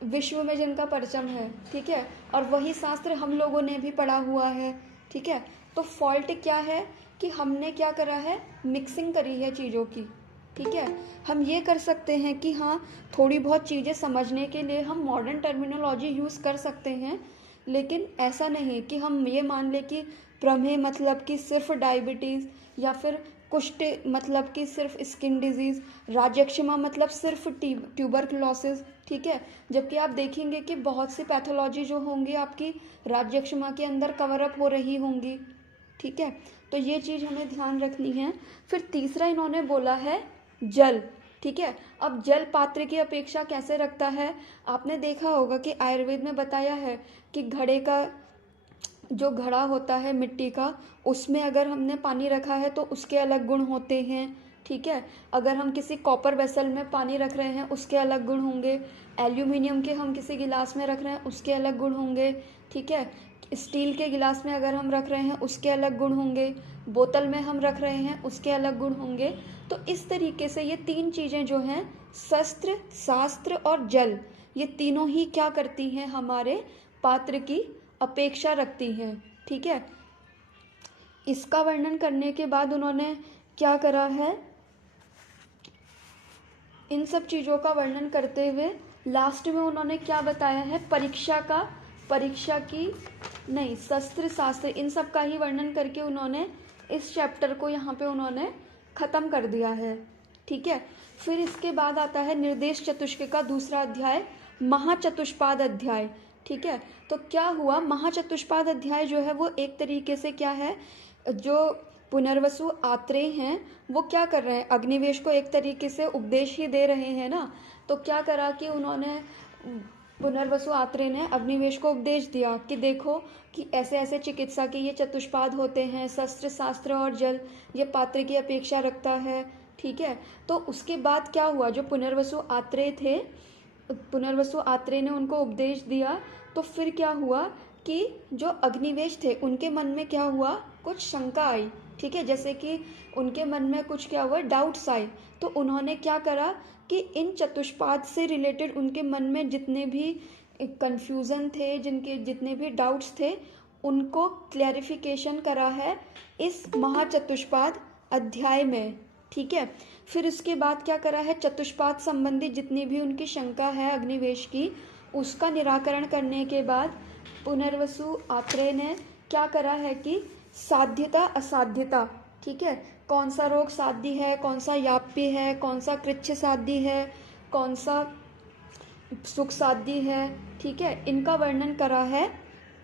विश्व में जिनका परचम है। ठीक है, और वही शास्त्र हम लोगों ने भी पढ़ा हुआ है। ठीक है, तो फॉल्ट क्या है कि हमने क्या करा है, मिक्सिंग करी है चीज़ों की। ठीक है, हम ये कर सकते हैं कि हाँ थोड़ी बहुत चीज़ें समझने के लिए हम मॉडर्न टर्मिनोलॉजी यूज़ कर सकते हैं, लेकिन ऐसा नहीं कि हम ये मान लें कि प्रमेय मतलब कि सिर्फ डायबिटीज़, या फिर कुष्ठ मतलब कि सिर्फ स्किन डिजीज़, राजक्षमा मतलब सिर्फ ट्यूबरकुलोसिस। ठीक है, जबकि आप देखेंगे कि बहुत सी पैथोलॉजी जो होंगी आपकी राजक्षमा के अंदर कवर अप हो रही होंगी। ठीक है, तो ये चीज़ हमें ध्यान रखनी है। फिर तीसरा इन्होंने बोला है जल। ठीक है, अब जल पात्र की अपेक्षा कैसे रखता है, आपने देखा होगा कि आयुर्वेद में बताया है कि घड़े का जो घड़ा होता है मिट्टी का, उसमें अगर हमने पानी रखा है तो उसके अलग गुण होते हैं। ठीक है, अगर हम किसी कॉपर वेसल में पानी रख रहे हैं उसके अलग गुण होंगे, एल्यूमिनियम के हम किसी गिलास में रख रहे हैं उसके अलग गुण होंगे। ठीक है, स्टील के गिलास में अगर हम रख रहे हैं उसके अलग गुण होंगे, बोतल में हम रख रहे हैं उसके अलग गुण होंगे। तो इस तरीके से ये तीन चीज़ें जो हैं, शस्त्र, शास्त्र और जल, ये तीनों ही क्या करती हैं, हमारे पात्र की अपेक्षा रखती हैं। ठीक है, इसका वर्णन करने के बाद उन्होंने क्या करा है, इन सब चीज़ों का वर्णन करते हुए लास्ट में उन्होंने क्या बताया है, परीक्षा की नहीं, शस्त्र, शास्त्र, इन सब का ही वर्णन करके उन्होंने इस चैप्टर को यहाँ पे उन्होंने ख़त्म कर दिया है। ठीक है, फिर इसके बाद आता है निर्देश चतुष्क का दूसरा अध्याय, महाचतुष्पाद अध्याय। ठीक है, तो क्या हुआ, महाचतुष्पाद अध्याय जो है वो एक तरीके से क्या है, जो पुनर्वसु आत्रेय हैं वो क्या कर रहे हैं, अग्निवेश को एक तरीके से उपदेश ही दे रहे हैं ना। तो क्या करा कि उन्होंने, पुनर्वसु आत्रेय ने अग्निवेश को उपदेश दिया कि देखो कि ऐसे ऐसे चिकित्सा के ये चतुष्पाद होते हैं, शस्त्र, शास्त्र और जल, ये पात्र की अपेक्षा रखता है। ठीक है, तो उसके बाद क्या हुआ, जो पुनर्वसु आत्रेय थे, पुनर्वसु आत्रेय ने उनको उपदेश दिया, तो फिर क्या हुआ कि जो अग्निवेश थे उनके मन में क्या हुआ, कुछ शंका आई। ठीक है, जैसे कि उनके मन में कुछ क्या हुआ, डाउट्स आए। तो उन्होंने क्या करा कि इन चतुष्पाद से रिलेटेड उनके मन में जितने भी कन्फ्यूज़न थे, जिनके जितने भी डाउट्स थे, उनको क्लैरिफिकेशन करा है इस महाचतुष्पाद अध्याय में। ठीक है, फिर उसके बाद क्या करा है, चतुष्पाद संबंधी जितनी भी उनकी शंका है अग्निवेश की, उसका निराकरण करने के बाद पुनर्वसु आत्रेय ने क्या करा है कि साध्यता असाध्यता, ठीक है, कौन सा रोग साध्य है, कौन सा याप्य है, कौन सा कृच्छ साध्य है, कौन सा सुख साध्य है, ठीक है, इनका वर्णन करा है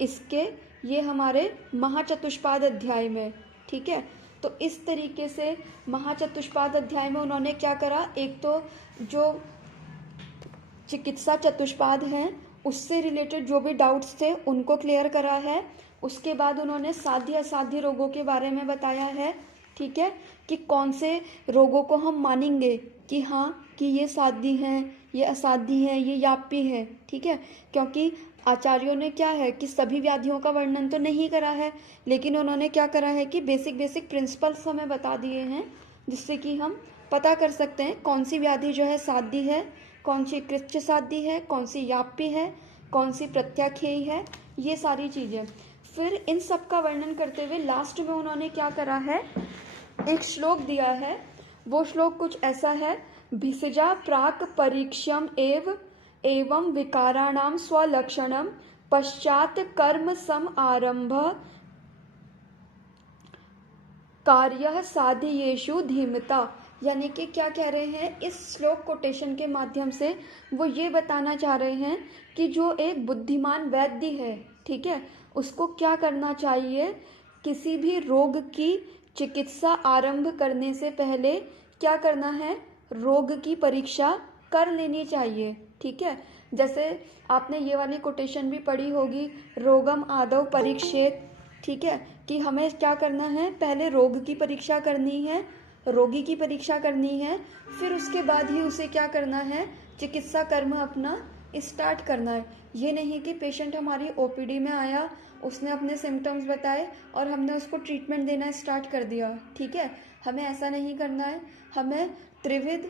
इसके, ये हमारे महाचतुष्पाद अध्याय में। ठीक है, तो इस तरीके से महाचतुष्पाद अध्याय में उन्होंने क्या करा, एक तो जो चिकित्सा चतुष्पाद हैं उससे रिलेटेड जो भी डाउट्स थे उनको क्लियर करा है। उसके बाद उन्होंने साध्य असाध्य रोगों के बारे में बताया है। ठीक है, कि कौन से रोगों को हम मानेंगे कि हाँ कि ये साध्य हैं, ये असाध्य हैं, ये याप्य है। ठीक है, क्योंकि आचार्यों ने क्या है कि सभी व्याधियों का वर्णन तो नहीं करा है, लेकिन उन्होंने क्या करा है कि बेसिक प्रिंसिपल्स हमें बता दिए हैं, जिससे कि हम पता कर सकते हैं कौन सी व्याधि जो है साध्य है, कौन सी कृच्छ साध्य है, कौन सी याप्य है, कौन सी प्रत्याख्येय है, ये सारी चीज़ें। फिर इन सब का वर्णन करते हुए लास्ट में उन्होंने क्या करा है, एक श्लोक दिया है। वो श्लोक कुछ ऐसा है, भिषजा प्राक परीक्षम एवं विकाराणाम स्वलक्षणम पश्चात कर्म सम आरंभ कार्य साध्येषु धीमता। यानी कि क्या कह रहे हैं, इस श्लोक कोटेशन के माध्यम से वो ये बताना चाह रहे हैं कि जो एक बुद्धिमान वैद्य है, ठीक है, उसको क्या करना चाहिए किसी भी रोग की चिकित्सा आरंभ करने से पहले क्या करना है, रोग की परीक्षा कर लेनी चाहिए। ठीक है, जैसे आपने ये वाली कोटेशन भी पढ़ी होगी, रोगम आदौ परीक्षेत। ठीक है, कि हमें क्या करना है, पहले रोग की परीक्षा करनी है, रोगी की परीक्षा करनी है, फिर उसके बाद ही उसे क्या करना है, चिकित्सा कर्म अपना स्टार्ट करना है। ये नहीं कि पेशेंट हमारी ओपीडी में आया, उसने अपने सिम्टम्स बताए और हमने उसको ट्रीटमेंट देना स्टार्ट कर दिया। ठीक है, हमें ऐसा नहीं करना है। हमें त्रिविध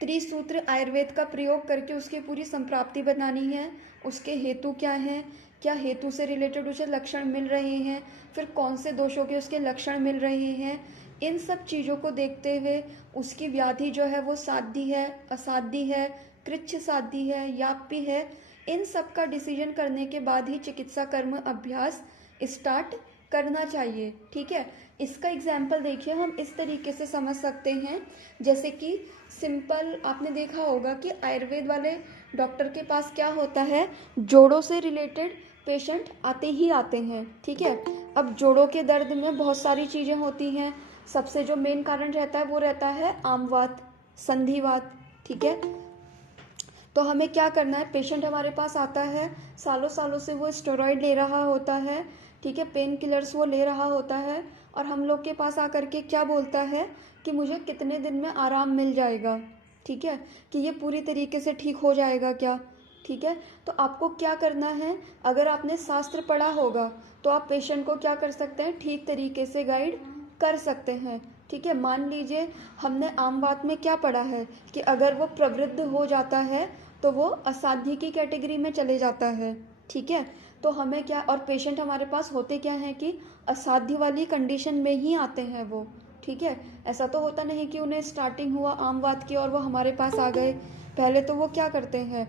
त्रिसूत्र आयुर्वेद का प्रयोग करके उसकी पूरी संप्राप्ति बनानी है, उसके हेतु क्या हैं, क्या हेतु से रिलेटेड उसे लक्षण मिल रहे हैं, फिर कौन से दोषों के उसके लक्षण मिल रहे हैं। इन सब चीज़ों को देखते हुए उसकी व्याधि जो है वो साध्य है, असाध्य है, कृच्छ साध्य है, याप्य है, इन सब का डिसीजन करने के बाद ही चिकित्सा कर्म अभ्यास स्टार्ट करना चाहिए। ठीक है, इसका एग्जाम्पल देखिए, हम इस तरीके से समझ सकते हैं, जैसे कि सिंपल आपने देखा होगा कि आयुर्वेद वाले डॉक्टर के पास क्या होता है, जोड़ों से रिलेटेड पेशेंट आते ही आते हैं। ठीक है, अब जोड़ों के दर्द में बहुत सारी चीज़ें होती हैं, सबसे जो मेन कारण रहता है वो रहता है आमवात, संधिवात। ठीक है, तो हमें क्या करना है, पेशेंट हमारे पास आता है, सालों सालों से वो स्टेरॉइड ले रहा होता है, ठीक है, पेन किलर्स वो ले रहा होता है, और हम लोग के पास आकर के क्या बोलता है कि मुझे कितने दिन में आराम मिल जाएगा। ठीक है, कि ये पूरी तरीके से ठीक हो जाएगा क्या। ठीक है, तो आपको क्या करना है, अगर आपने शास्त्र पढ़ा होगा तो आप पेशेंट को क्या कर सकते हैं, ठीक तरीके से गाइड कर सकते हैं। ठीक है, मान लीजिए हमने आम बात में क्या पढ़ा है कि अगर वो प्रवृद्ध हो जाता है तो वो असाध्य की कैटेगरी में चले जाता है। ठीक है, तो हमें क्या, और पेशेंट हमारे पास होते क्या हैं कि असाध्य वाली कंडीशन में ही आते हैं वो। ठीक है, ऐसा तो होता नहीं कि उन्हें स्टार्टिंग हुआ आम बात की और वो हमारे पास आ गए। पहले तो वो क्या करते हैं,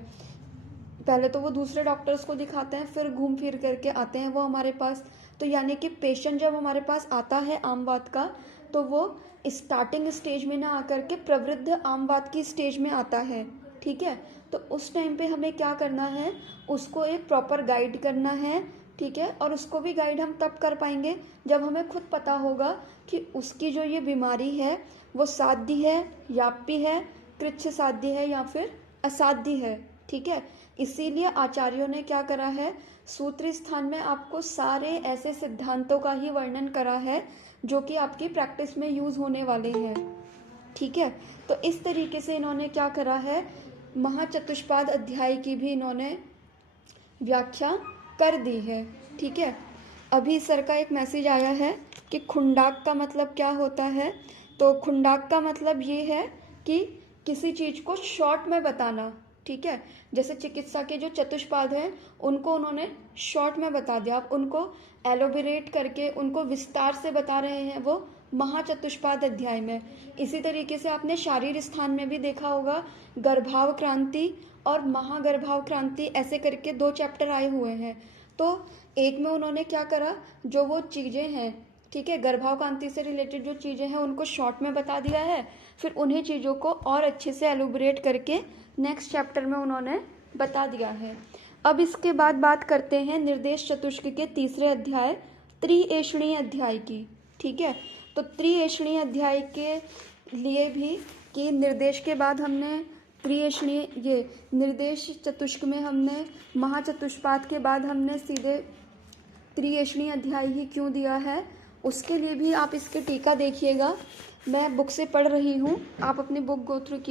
पहले तो वो दूसरे डॉक्टर्स को दिखाते हैं, फिर घूम फिर करके आते हैं वो हमारे पास। तो यानी कि पेशेंट जब हमारे पास आता है आम बात का, तो वो स्टार्टिंग स्टेज में ना आकर के प्रवृद्ध आम बात की स्टेज में आता है। ठीक है, तो उस टाइम पे हमें क्या करना है, उसको एक प्रॉपर गाइड करना है। ठीक है, और उसको भी गाइड हम तब कर पाएंगे जब हमें खुद पता होगा कि उसकी जो ये बीमारी है वो साध्य है, याप्य है, कृच्छ साध्य है या फिर असाध्य है। ठीक है, इसीलिए आचार्यों ने क्या करा है, सूत्र स्थान में आपको सारे ऐसे सिद्धांतों का ही वर्णन करा है जो कि आपकी प्रैक्टिस में यूज होने वाले हैं। ठीक है, तो इस तरीके से इन्होंने क्या करा है, महाचतुष्पाद अध्याय की भी इन्होंने व्याख्या कर दी है। ठीक है, अभी सर का एक मैसेज आया है कि खुंडाक का मतलब क्या होता है। तो खुंडाक का मतलब ये है कि किसी चीज़ को शॉर्ट में बताना। ठीक है, जैसे चिकित्सा के जो चतुष्पाद हैं उनको उन्होंने शॉर्ट में बता दिया, आप उनको एलोबरेट करके उनको विस्तार से बता रहे हैं वो महाचतुष्पाद अध्याय में। इसी तरीके से आपने शारीर स्थान में भी देखा होगा, गर्भाव क्रांति और महागर्भाव क्रांति ऐसे करके 2 चैप्टर आए हुए हैं। तो एक में उन्होंने क्या करा, जो वो चीज़ें हैं, ठीक है, गर्भाव क्रांति से रिलेटेड जो चीज़ें हैं उनको शॉर्ट में बता दिया है, फिर उन्हीं चीज़ों को और अच्छे से एलोबरेट करके नेक्स्ट चैप्टर में उन्होंने बता दिया है। अब इसके बाद बात करते हैं निर्देश चतुष्क के तीसरे अध्याय त्रिएषणीय अध्याय की। ठीक है, तो त्रिएषणीय अध्याय के लिए भी कि निर्देश के बाद हमने त्रिएषणीय, ये निर्देश चतुष्क में हमने महाचतुष्पाद के बाद हमने सीधे त्रिएषणीय अध्याय ही क्यों दिया है, उसके लिए भी आप इसके टीका देखिएगा। मैं बुक से पढ़ रही हूँ, आप अपनी बुक गो थ्रू की